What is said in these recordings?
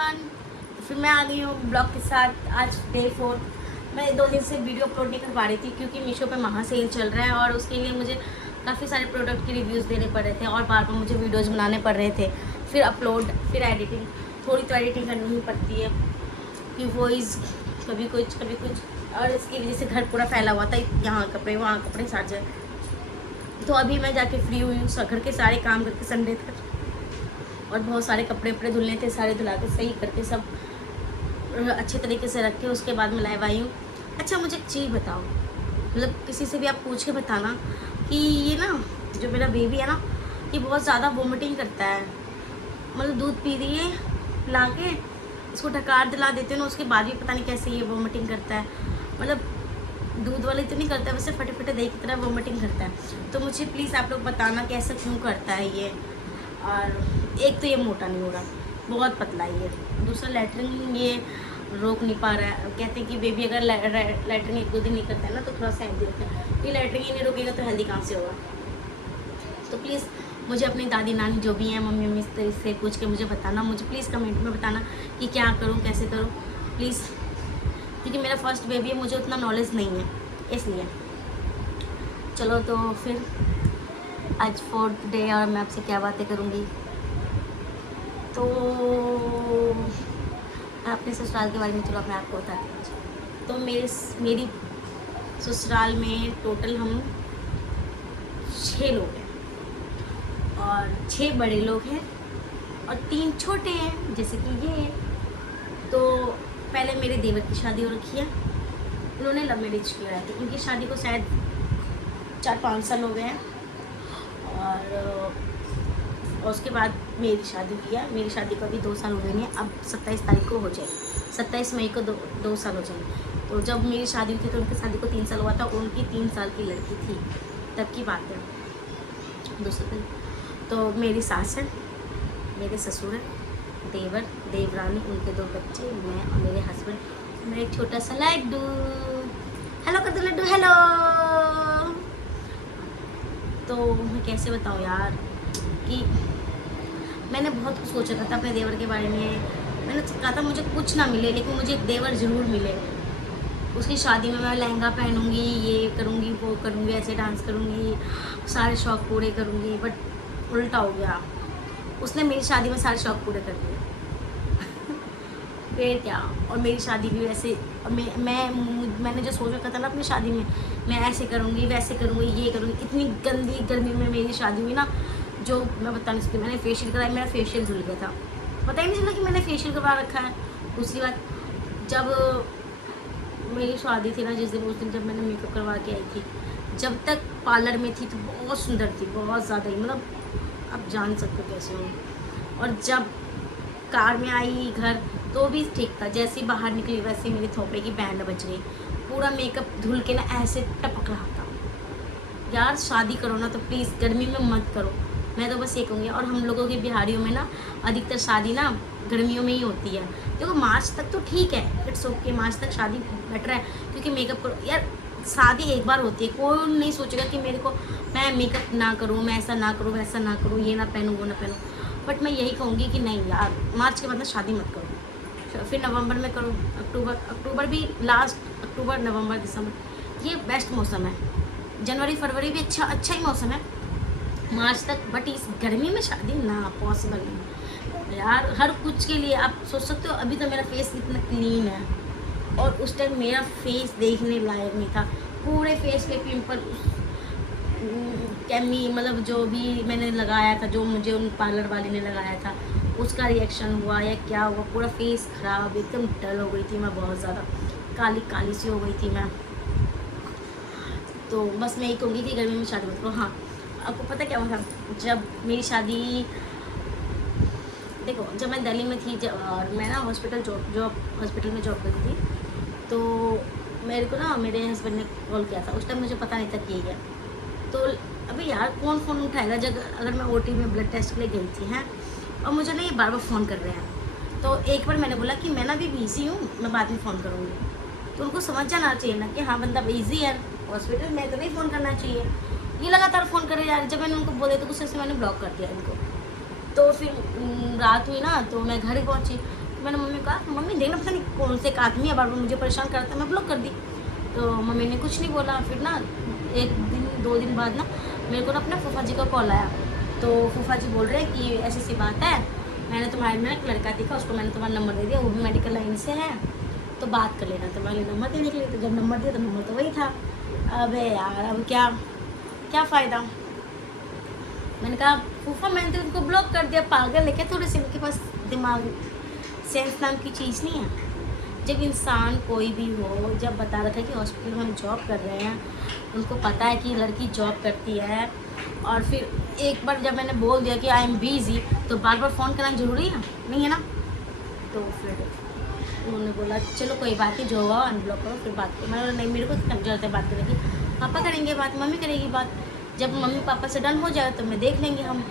Everyone. तो फिर मैं आ गई हूँ ब्लॉग के साथ। आज डे 4। मैं 2 दिन से वीडियो अपलोड नहीं कर पा रही थी क्योंकि मीशो पे महा सेल चल रहा है और उसके लिए मुझे काफ़ी सारे प्रोडक्ट के रिव्यूज़ देने पड़ रहे थे और बार बार मुझे वीडियोज़ बनाने पड़ रहे थे, फिर अपलोड, फिर एडिटिंग। थोड़ी तो एडिटिंग करनी ही पड़ती है कि वॉइस कभी कुछ, और इसकी वजह से घर पूरा फैला हुआ था, यहाँ कपड़े वहाँ कपड़े साथ जाए। तो अभी मैं जाके फ्री हुई हूँ घर के सारे काम करके संडे तक, और बहुत सारे कपड़े वपड़े धुलने थे, सारे धुला के सही करके सब अच्छे तरीके से रख के उसके बाद मैं लाइव आई हूँ। अच्छा मुझे एक चीज़ बताओ, मतलब किसी से भी आप पूछ के बताना कि ये ना जो मेरा बेबी है ना, ये बहुत ज़्यादा वोमिटिंग करता है। मतलब दूध पी रही है ला के, इसको ढकार दिला देते हैं ना, उसके बाद भी पता नहीं कैसे ये वोमिटिंग करता है। मतलब दूध वाले तो नहीं करता है, वैसे फटे फटे दही की तरह वोमिटिंग करता है। तो मुझे प्लीज़ आप लोग बताना कि ऐसा क्यों करता है ये। और एक तो ये मोटा नहीं हो रहा, बहुत पतला ही है। दूसरा लैटरिन ये रोक नहीं पा रहा है। कहते हैं कि बेबी अगर लैटरिन 1-2 दिन नहीं करता है ना तो थोड़ा सा हेल्दी होता है। ये लैटरिन ही नहीं रोकेगा तो हेल्दी कहाँ से होगा। तो प्लीज़ मुझे अपनी दादी नानी जो भी हैं, मम्मी मम्मी से पूछ के मुझे बताना। मुझे प्लीज़ कमेंट में बताना कि क्या करूँ, कैसे करूँ प्लीज़, क्योंकि मेरा फर्स्ट बेबी है, मुझे उतना नॉलेज नहीं है इसलिए। चलो तो फिर आज 4th डे और मैं आपसे क्या बातें करूँगी। तो अपने ससुराल के बारे में चलो मैं आपको बताती हूँ। तो मेरी ससुराल में टोटल हम 6 लोग हैं, और 6 बड़े लोग हैं और 3 छोटे हैं, जैसे कि ये। तो पहले मेरे देवर की शादी हो रखी है, उन्होंने लव मैरिज किया है। तो उनकी शादी को शायद 4-5 साल हो गए हैं। और उसके बाद मेरी शादी हुई है। मेरी शादी को अभी 2 साल हो गए हैं, अब 27 तारीख को हो जाए, 27 मई को 2 साल हो जाए। तो जब मेरी शादी हुई थी तो उनकी शादी को 3 साल हुआ था, उनकी 3 साल की लड़की थी, तब की बात है, 2 साल। तो मेरी सास है, मेरे ससुर है, देवर देवरानी, उनके 2 बच्चे, मैं और मेरे हस्बैंड, मेरा एक छोटा सा लड्डू। हेलो कर दो लड्डू, हेलो। तो मैं कैसे बताऊँ यार कि मैंने बहुत कुछ सोचा था अपने देवर के बारे में। मैंने कहा था मुझे कुछ ना मिले लेकिन मुझे एक देवर ज़रूर मिले। उसकी शादी में मैं लहंगा पहनूंगी, ये करूँगी, वो करूँगी, ऐसे डांस करूँगी, सारे शौक़ पूरे करूँगी। बट उल्टा हो गया, उसने मेरी शादी में सारे शौक़ पूरे कर दिए। फिर क्या। और मेरी शादी भी वैसे, मैंने जो सोच रखा था ना अपनी शादी में, मैं ऐसे करूँगी, वैसे करूँगी, ये करूँगी। इतनी गंदी गर्मी में मेरी शादी हुई ना, जो मैं बता नहीं सकती। मैंने फेशियल कराया, मेरा फेशियल धुल गया था, पता ही नहीं चला कि मैंने फेशियल करवा रखा है। दूसरी बात, जब मेरी शादी थी ना जिस दिन, उस दिन जब मैंने मेकअप करवा के आई थी, जब तक पार्लर में थी तो बहुत सुंदर थी, बहुत ज़्यादा ही, मतलब आप जान सकते हो कैसे हो। और जब कार में आई घर तो भी ठीक था, जैसे ही बाहर निकली वैसे मेरे थोपड़े की बैंड बज गई। पूरा मेकअप धुल के ना ऐसे टपक रहा था। यार शादी करो ना तो प्लीज़ गर्मी में मत करो, मैं तो बस ये कहूँगी। और हम लोगों के बिहारियों में ना अधिकतर शादी ना गर्मियों में ही होती है। देखो मार्च तक तो ठीक है, इट्स ओके, मार्च तक शादी बेटर है क्योंकि मेकअप करो यार। शादी एक बार होती है, कोई नहीं सोचेगा कि मेरे को मैं मेकअप ना करूँ, मैं ऐसा ना करूँ, वैसा ना करूँ, ये ना पहनूँ, वो ना पहनूँ। बट मैं यही कहूँगी कि नहीं यार, मार्च के बाद ना शादी मत करो, फिर नवंबर में करो, अक्टूबर भी, लास्ट अक्टूबर, नवंबर, दिसंबर ये बेस्ट मौसम है। जनवरी फरवरी भी अच्छा ही मौसम है, मार्च तक। बट इस गर्मी में शादी ना, पॉसिबल नहीं यार। हर कुछ के लिए आप सोच सकते हो। अभी तो मेरा फेस इतना क्लीन है और उस टाइम मेरा फेस देखने लायक नहीं था। पूरे फेस पे पिंपल, कैमी, मतलब जो भी मैंने लगाया था, जो मुझे उन पार्लर वाले ने लगाया था, उसका रिएक्शन हुआ या क्या हुआ, पूरा फेस खराब, एकदम डल हो गई थी मैं, बहुत ज़्यादा काली काली सी हो गई थी मैं। तो बस मैं यही कहूँगी कि गर्मी में शादी मत करो। हाँ, आपको पता क्या हुआ था जब मेरी शादी, देखो जब मैं दिल्ली में थी और मैं ना हॉस्पिटल में जॉब करती थी, तो मेरे को ना मेरे हस्बैंड ने कॉल किया था। उस टाइम मुझे पता नहीं था कि ये, तो अभी यार कौन फ़ोन उठाएगा जब अगर मैं OT में ब्लड टेस्ट के लिए गई थी हैं, और मुझे ना ये बार बार फ़ोन कर रहे हैं। तो एक बार मैंने बोला कि मैं ना अभी बिज़ी हूँ, मैं बाद में फ़ोन करूँगी। तो उनको समझ जाना चाहिए ना कि हाँ बंदा बिज़ी है हॉस्पिटल में, तो नहीं फ़ोन करना चाहिए। ये लगातार फ़ोन कर रहे यार। जब मैंने उनको बोले तो गुस्से से मैंने ब्लॉक कर दिया इनको। तो फिर रात हुई ना, तो मैं घर ही पहुँची। मैंने मम्मी को कहा मम्मी देखना पता नहीं कौन से एक आदमी है, बार बार मुझे परेशान करता है, मैं ब्लॉक कर दी। तो मम्मी ने कुछ नहीं बोला। फिर ना 1 दिन 2 दिन बाद ना मेरे को ना अपने फूफा जी का कॉल आया। तो फूफा जी बोल रहे हैं कि ऐसी ऐसी बात है, मैंने तुम्हारे में एक लड़का देखा, उसको मैंने तुम्हारा नंबर दे दिया, वो भी मेडिकल लाइन से है, तो बात कर लेना। तो मैंने नंबर देने के लिए, तो जब नंबर दिया तो नंबर तो वही था। अबे यार अब क्या फ़ायदा। मैंने कहा फूफा मैंने तो उनको ब्लॉक कर दिया, पागल है क्या थोड़े से, उनके पास दिमाग सेंस नाम की चीज़ नहीं है। जब इंसान कोई भी हो, जब बता रखा है कि हॉस्पिटल में हम जॉब कर रहे हैं, उनको पता है कि लड़की जॉब करती है, और फिर एक बार जब मैंने बोल दिया कि आई एम बिज़ी, तो बार बार फ़ोन करना ज़रूरी है नहीं है ना। तो फिर उन्होंने बोला चलो कोई बात नहीं, जो हुआ अनब्लॉक करो फिर बात करो। मैंने बोला नहीं, मेरे को क्या जरूरत है बात करने की, पापा करेंगे बात, मम्मी करेगी बात, जब मम्मी पापा से डन हो जाए तो मैं देख लेंगे हम।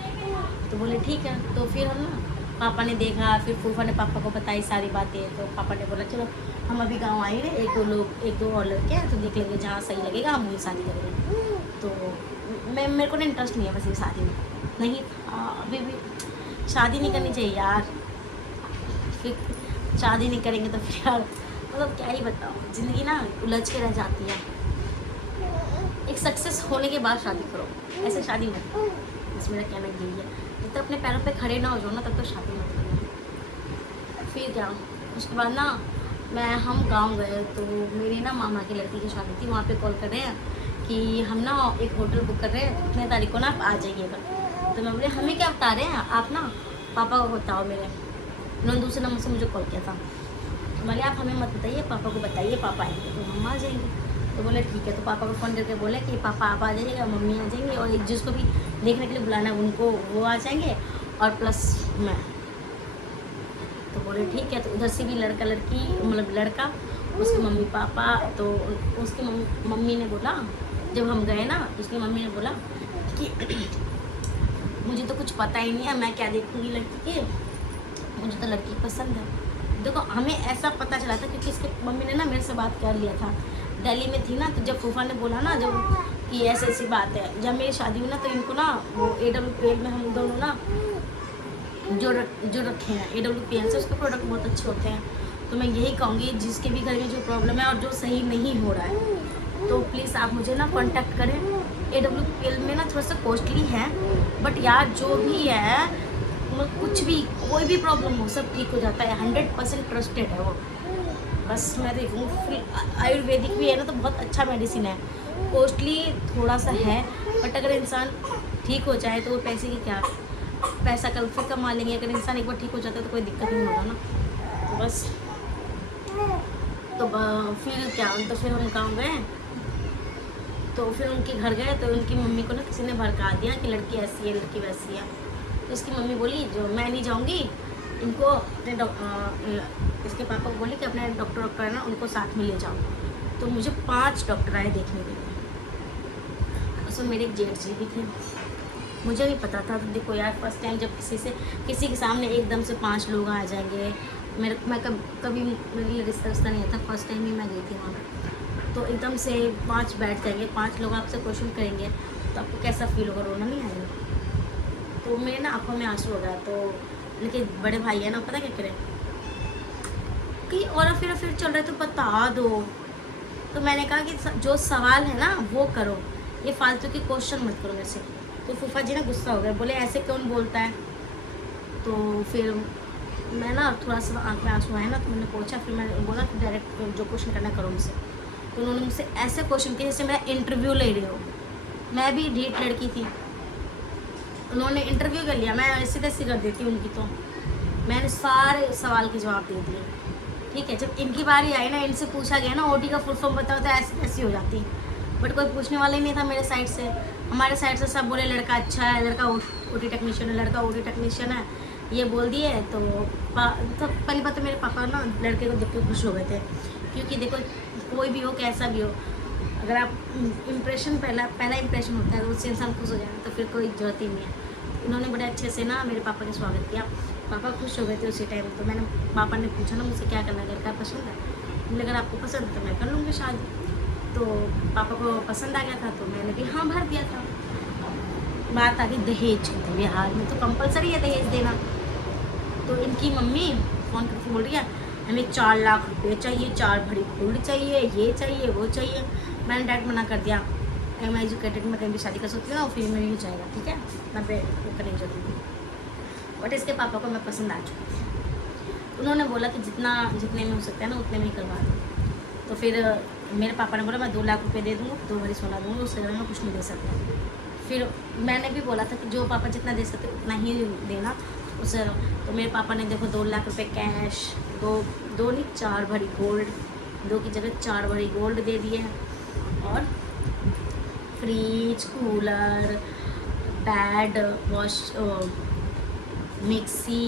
तो बोले ठीक है। तो फिर हम ना पापा ने देखा, फिर फूफा ने पापा को बताई सारी बातें। तो पापा ने बोला चलो हम अभी गांव आए हैं, एक दो और लड़के हैं, तो देख लेंगे जहाँ सही लगेगा हम वही शादी करेंगे। तो मेरे को ना इंटरेस्ट नहीं है वैसे शादी में, नहीं अभी भी शादी नहीं करनी चाहिए यार। फिर शादी नहीं करेंगे तो फिर यार मतलब क्या ही बताओ, ज़िंदगी ना उलझ के रह जाती है। एक सक्सेस होने के बाद शादी करो, ऐसे शादी मत करो, बस मेरा कहना यही है। जब तक अपने पैरों पे खड़े ना हो जाओ ना, तब तो शादी मत करना। फिर क्या, उसके बाद ना हम गांव गए, तो मेरी ना मामा की लड़की की शादी थी। वहाँ पे कॉल कर रहे हैं कि हम ना एक होटल बुक कर रहे हैं, इतने तारीख को ना आप आ जाइएगा। तो मैं बोले हमें क्या बता रहे हैं आप, ना पापा को बताओ मेरे। उन्होंने दूसरे नंबर से मुझे कॉल किया था। बोले आप हमें मत बताइए, पापा को बताइए, पापा आएंगे तो हम आ जाएंगे। तो बोले ठीक है। तो पापा को फ़ोन करके बोले कि पापा आप आ जाइएगा, मम्मी आ जाएंगी, और एक जिसको भी देखने के लिए बुलाना है उनको वो आ जाएंगे, और प्लस मैं। तो बोले ठीक है। तो उधर से भी लड़का लड़की, मतलब लड़का, उसके मम्मी पापा। तो उसकी मम्मी ने बोला, जब हम गए ना, उसकी मम्मी ने बोला कि मुझे तो कुछ पता ही नहीं है, मैं क्या देखूँगी लड़की के, मुझे तो लड़की पसंद है। देखो हमें ऐसा पता चला था क्योंकि इसके मम्मी ने ना मेरे से बात कर लिया था, दिल्ली में थी ना। तो जब फूफा ने बोला ना जब कि ऐसी ऐसी बात है, जब मेरी शादी हुई ना, तो इनको ना वो AWPL में हम दोनों ना जो रखे हैं, AWPL से उसके प्रोडक्ट बहुत अच्छे होते हैं। तो मैं यही कहूँगी जिसके भी घर में जो प्रॉब्लम है और जो सही नहीं हो रहा है, तो प्लीज़ आप मुझे ना कॉन्टैक्ट करें। AWPL में ना थोड़ा सा कॉस्टली है, बट यार जो भी है, मतलब कुछ भी कोई भी प्रॉब्लम हो सब ठीक हो जाता है, 100% ट्रस्टेड है वो। बस मैं देखूँ, फिर आयुर्वेदिक भी है ना, तो बहुत अच्छा मेडिसिन है, कॉस्टली थोड़ा सा है, बट अगर इंसान ठीक हो जाए तो वो पैसे की क्या, पैसा कल फिर कमा लेंगे। अगर इंसान एक बार ठीक हो जाता है तो कोई दिक्कत नहीं होगा ना। तो बस तो फिर क्या, तो फिर हम गाँव गए, तो फिर उनके घर गए, तो उनकी मम्मी को ना किसी ने भड़का दिया कि लड़की ऐसी है, लड़की वैसी है। तो इसकी मम्मी बोली जो मैं नहीं जाऊँगी, इनको अपने इसके पापा को बोली कि अपने डॉक्टर है ना उनको साथ में ले जाओ। तो मुझे 5 डॉक्टर आए देखने के लिए, उसमें मेरे एक जेठ जी भी थे। मुझे नहीं पता था, तो देखो यार फर्स्ट टाइम जब किसी के सामने एकदम से 5 लोग आ जाएंगे, मैं कभी मेरे लिए रिश्ता नहीं था, फर्स्ट टाइम ही मैं गई थी वहाँ। तो एकदम से 5 बैठ जाएंगे, 5 लोग आपसे क्वेश्चन करेंगे, तो आपको कैसा फील होगा, रोना नहीं आएगा। तो मेरे ना आँखों में आंसू हो गया। तो लेकिन बड़े भाई है ना, पता क्या करें कि और फिर चल रहे तो बता दो। तो मैंने कहा कि जो सवाल है ना वो करो, ये फालतू के क्वेश्चन मत करो मेरे से। तो फूफा जी ना गुस्सा हो गए, बोले ऐसे कौन बोलता है। तो फिर मैं ना थोड़ा सा आँख में आंसू आए ना, तो मैंने पूछा, फिर मैंने बोला कि डायरेक्ट जो क्वेश्चन करना करो मुझसे। तो उन्होंने मुझसे ऐसे क्वेश्चन किए जैसे मेरा इंटरव्यू ले रही हो। मैं भी ढीठ लड़की थी, उन्होंने इंटरव्यू कर लिया, मैं ऐसी तैसी कर देती उनकी। तो मैंने सारे सवाल के जवाब दे दिए। ठीक है, जब इनकी बारी आई ना, इनसे पूछा गया ना OT का फुल फॉर्म बताओ, तो ऐसी ऐसी हो जाती, बट कोई पूछने वाला ही नहीं था मेरे साइड से। हमारे साइड से सब बोले लड़का अच्छा है, लड़का OT टेक्नीशियन है, लड़का OT टेक्नीशियन है, ये बोल दिए। तो पहली बात तो मेरे पापा ना लड़के को देख के खुश हो गए थे, क्योंकि देखो कोई भी हो कैसा भी हो, अगर आप इम्प्रेशन पहला इम्प्रेशन होता है तो उससे इंसान खुश हो जाए, तो फिर कोई जरूरत ही नहीं है। उन्होंने बड़े अच्छे से ना मेरे पापा ने स्वागत किया, पापा खुश हो गए थे उसी टाइम। तो मैंने पापा ने पूछा ना मुझसे क्या करना है, लड़का पसंद है। मैंने अगर आपको पसंद है तो मैं कर लूँगी शादी। तो पापा को पसंद आ गया था, तो मैंने भी हाँ भर दिया था। बात आ गई दहेज की। बिहार में तो कंपलसरी है दहेज देना। तो इनकी मम्मी फ़ोन करके बोल रही है हमें 4 लाख रुपए चाहिए, 4 भरी गोल्ड चाहिए, ये चाहिए वो चाहिए। मैंने डायरेक्ट मना कर दिया, एम एजुकेटेड, मैं कहीं भी शादी कर सकती हूँ और फिर में भी हो जाएगा, ठीक है, ना पे वो करने की जरूरत नहीं। बट इसके पापा को मैं पसंद आ चुकी थी। उन्होंने बोला कि जितने में हो सकता है ना उतने में ही करवा दो। तो फिर मेरे पापा ने बोला मैं 2 लाख रुपए दे दूँगा, 2 भरी सोना दूँगा, उससे ज़्यादा मैं कुछ नहीं दे सकता। फिर मैंने भी बोला था कि जो पापा जितना दे सकते उतना ही देना उससे। तो मेरे पापा ने देखो 2 लाख रुपए कैश, दो नहीं 4 भरी गोल्ड, 2 की जगह 4 भरी गोल्ड दे दिए हैं। और fridge, cooler, bed, wash, mixie,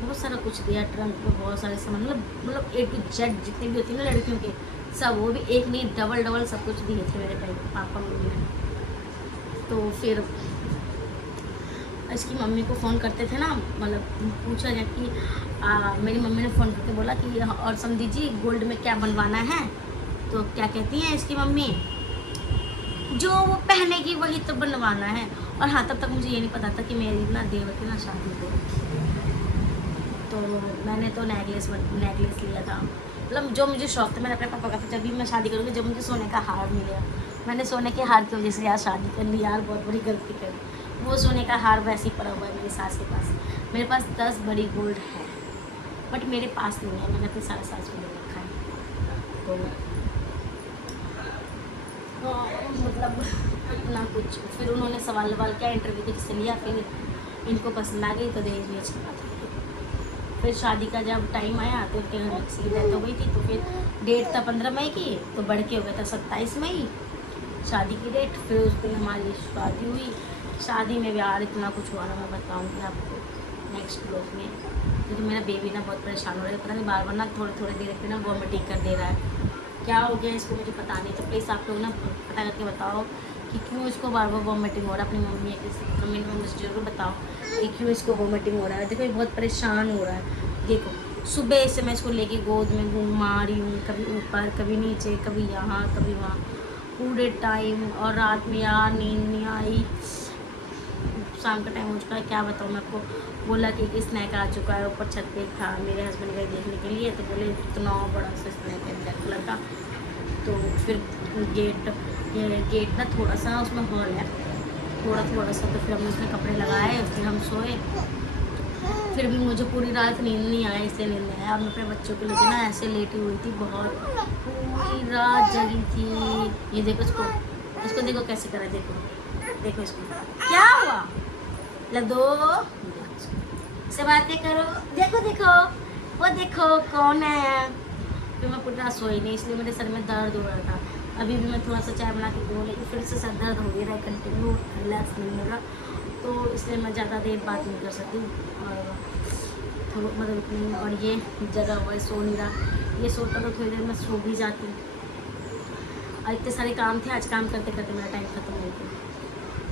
बहुत सारा कुछ दिया, ट्रंक में बहुत सारे सामान, मतलब A to Z जितने भी होती है ना लड़कियों के सब, वो भी एक नहीं डबल सब कुछ दिए थे मेरे पापा मम्मी ने। तो फिर इसकी मम्मी को फ़ोन करते थे ना, मतलब पूछा जाए कि मेरी मम्मी ने फ़ोन करके बोला कि और समझी जी गोल्ड में क्या बनवाना है। तो क्या कहती हैं इसकी मम्मी, जो वो पहनेगी वही तो बनवाना है। और हाँ, तब तक मुझे ये नहीं पता था कि मेरी ना देवर की ना शादी हो। तो मैंने तो नेकलेस लिया था, मतलब जो मुझे शौक था। मैंने अपने पापा का था जब भी मैं शादी करूँगी जब मुझे सोने का हार मिलेगा। मैंने सोने के हार की वजह से यार शादी कर ली यार, बहुत बड़ी गलती कर ली। वो सोने का हार वैसे ही पड़ा हुआ है मेरी सास के पास। मेरे पास 10 भरी गोल्ड है बट मेरे पास नहीं है, मैंने अपनी सास को दे रखा है। तो मतलब इतना कुछ। फिर उन्होंने सवाल क्या इंटरव्यू के जिससे लिया, फिर इनको पसंद आ गई तो दहेज वेज की बात हुई। फिर शादी का जब टाइम आया तो उनके घर में किसी की डेथ हो गई थी। तो फिर डेट था 15 मई की, तो बढ़ के हो गया था 27 मई शादी की डेट। फिर उस दिन हमारी शादी हुई। शादी में भी यार इतना कुछ हुआ ना, मैं बताऊँगी आपको नेक्स्ट ब्लॉग में। क्योंकि मेरा बेबी ना बहुत परेशान हो रहा है, पता नहीं बार ना थोड़े देर पे ना वॉमिटिंग कर दे रहा है। क्या हो गया इसको मुझे पता नहीं। तो प्लीज़ आप लोग ना पता करके बताओ कि क्यों इसको बार वॉमिटिंग हो रहा है। अपनी मम्मी के कमेंट में मुझे जरूर बताओ कि क्यों इसको वॉमिटिंग हो रहा है। देखो ये बहुत परेशान हो रहा है। देखो सुबह से मैं इसको लेके गोद में घुमा रही हूँ, कभी ऊपर कभी नीचे, कभी यहाँ कभी वहाँ, पूरे टाइम। और रात में यार नींद नहीं आई। शाम का टाइम हो चुका है, क्या बताऊँ मैं आपको। बोला कि स्नैक आ चुका है, ऊपर छत पे था, मेरे हस्बैंड गए देखने के लिए। तो बोले इतना बड़ा सा स्नैक है ब्लैक कलर का। तो फिर गेट ना थोड़ा सा उसमें हॉल है, थोड़ा सा। तो फिर हमने उसमें कपड़े लगाए, फिर हम सोए। फिर भी मुझे पूरी रात नींद नहीं आया, इसलिए नींद नहीं आया। अब मैं अपने बच्चों के लेके ना ऐसे लेटी हुई थी, बहुत पूरी रात जगी थी। ये देखो इसको देखो कैसे करा, देखो इसको क्या हुआ। लदो से बातें करो, देखो वो देखो कौन है। फिर मैं पूरी रात सोई नहीं, इसलिए मेरे सर में दर्द हो रहा था। अभी भी मैं थोड़ा सा चाय बना के पी, लेकिन फिर से सर दर्द हो गया है, कंटिन्यू रिलैक्स नहीं होगा। तो इसलिए मैं ज़्यादा देर बात नहीं कर सकती और थोड़ा मतलब इतनी। और ये जगह हुआ है, सो नहीं रहा। ये सोता तो थोड़ी देर में सो भी जाती। और इतने सारे काम थे आज, काम करते करते मेरा टाइम खत्म हो गया।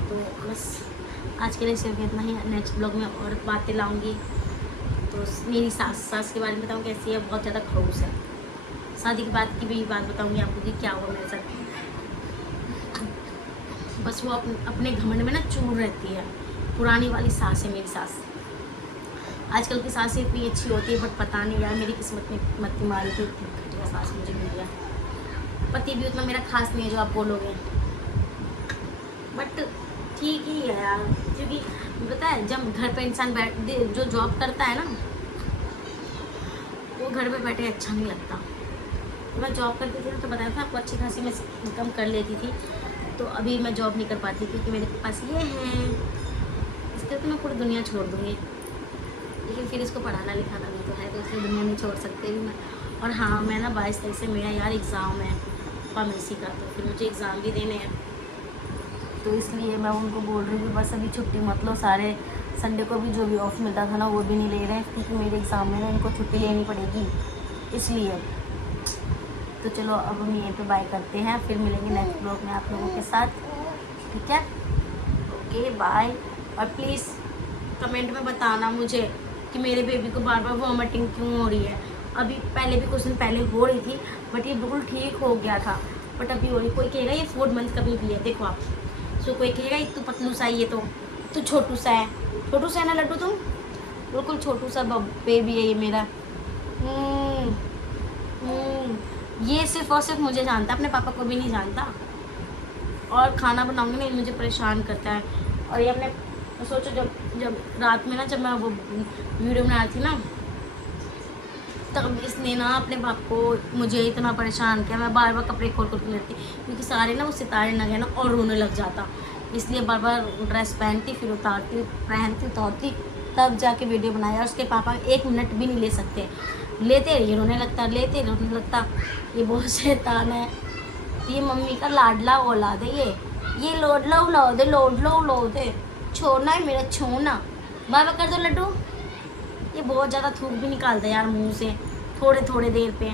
तो बस आज के लिए सिर्फ इतना ही। नेक्स्ट ब्लॉग में और बातें लाऊंगी। तो मेरी सास के बारे में बताऊँ कैसी है, बहुत ज़्यादा खड़ूस है। शादी की बात की भी बात बताऊंगी आपको कि क्या हुआ मेरे साथ। बस वो अपने घमंड में ना चूर रहती है। पुरानी वाली सास है मेरी सास। आजकल की सासें इतनी अच्छी होती है बट पता नहीं यार मेरी किस्मत में मत्ती मारी थी, इतनी घटिया सास मुझे मिल गया। पति भी उतना मेरा खास नहीं है जो आप बोलोगे, बट ठीक ही है यार। क्योंकि पता है जब घर पे इंसान जो जॉब करता है ना, वो घर पे बैठे अच्छा नहीं लगता। तो मैं जॉब करती थी ना, तो बताया था आपको, अच्छी खासी मैं इनकम कर लेती थी। तो अभी मैं जॉब नहीं कर पाती क्योंकि मेरे पास ये है। इसके तो मैं पूरी दुनिया छोड़ दूँगी, लेकिन फिर इसको पढ़ाना लिखाना भी तो है, तो इसलिए दुनिया नहीं छोड़ सकते भी मैं। और हाँ, मैं ना 22 तारीख से मेरा यार एग्ज़ाम है फार्मेसी का, तो फिर मुझे एग्ज़ाम भी देने हैं। तो इसलिए मैं उनको बोल रही हूँ बस अभी छुट्टी मत लो। सारे संडे को भी जो भी ऑफ मिलता था ना वो भी नहीं ले रहे हैं, क्योंकि मेरे एग्ज़ाम में ना इनको छुट्टी लेनी पड़ेगी इसलिए। तो चलो अब हम यहीं पे बाय करते हैं, फिर मिलेंगे नेक्स्ट ब्लॉग में आप लोगों के साथ, ठीक है। Okay bye. और प्लीज़ कमेंट में बताना मुझे कि मेरे बेबी को बार बार वॉमिटिंग क्यों हो रही है। अभी पहले भी कुछ दिन पहले हो रही थी बट ये बिल्कुल ठीक हो गया था, बट अभी हो रही। कोई कहेगा ये 4 मंथ कभी भी है, देखो आप। सो कोई कहेगा तू पतलू सा ही है, तो तू छोटू सा है, छोटू सा है ना लड्डू तुम। बिल्कुल छोटू सा बेबी है ये मेरा। हम्म, ये सिर्फ और सिर्फ मुझे जानता है, अपने पापा को भी नहीं जानता। और खाना बनाऊंगी नहीं, मुझे परेशान करता है। और ये अपने सोचो, जब जब रात में ना, जब मैं वो वीडियो बना रही थी ना, तब इसने ना अपने बाप को मुझे इतना परेशान किया। मैं बार बार कपड़े खोल खोल के लेती, क्योंकि सारे ना वो सितारे न गए ना और रोने लग जाता, इसलिए बार बार ड्रेस पहनती, फिर उतारती, पहनती, उतारती, तब जाके वीडियो बनाया। और उसके पापा 1 मिनट भी नहीं ले सकते, लेते ये रोने लगता, लेते रोने लगता। ये बहुत शैतान है, ये मम्मी का लाडला औलाद है। ये लोडला उलाओ दे, छोड़ना है मेरा, छोड़ना। बाबा कर दो लड्डू। ये बहुत ज़्यादा थूक भी निकालता है यार मुंह से, थोड़े थोड़े देर पे।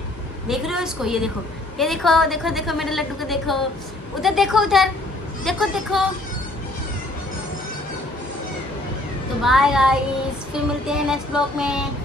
देख रहे हो इसको, ये देखो, ये देखो, देखो देखो मेरे लड्डू को देखो, उधर देखो, उधर देखो देखो। तो बाय गाइस, फिर मिलते हैं नेक्स्ट ब्लॉग में।